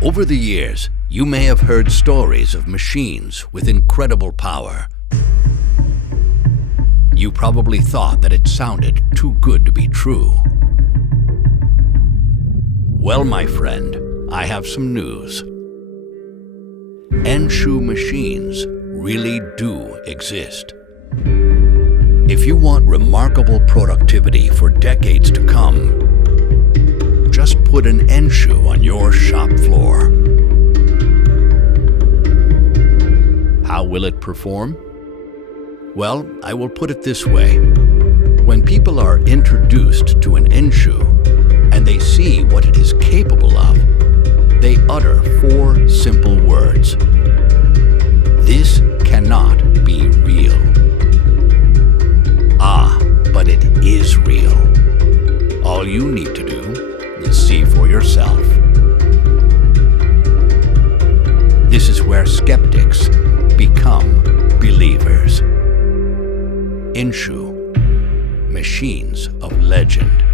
Over the years, you may have heard stories of machines with incredible power. You probably thought that it sounded too good to be true. Well, my friend, I have some news. Enshu machines really do exist. If you want remarkable productivity for decades to come, just put an Enshu on your shop floor. How will it perform? Well, I will put it this way. When people are introduced to an Enshu and they see what it is capable of, they utter 4 simple words. This cannot be real. Ah, but it is real. All you need to do is see for yourself. This is where skeptics become believers. Enshu, machines of legend.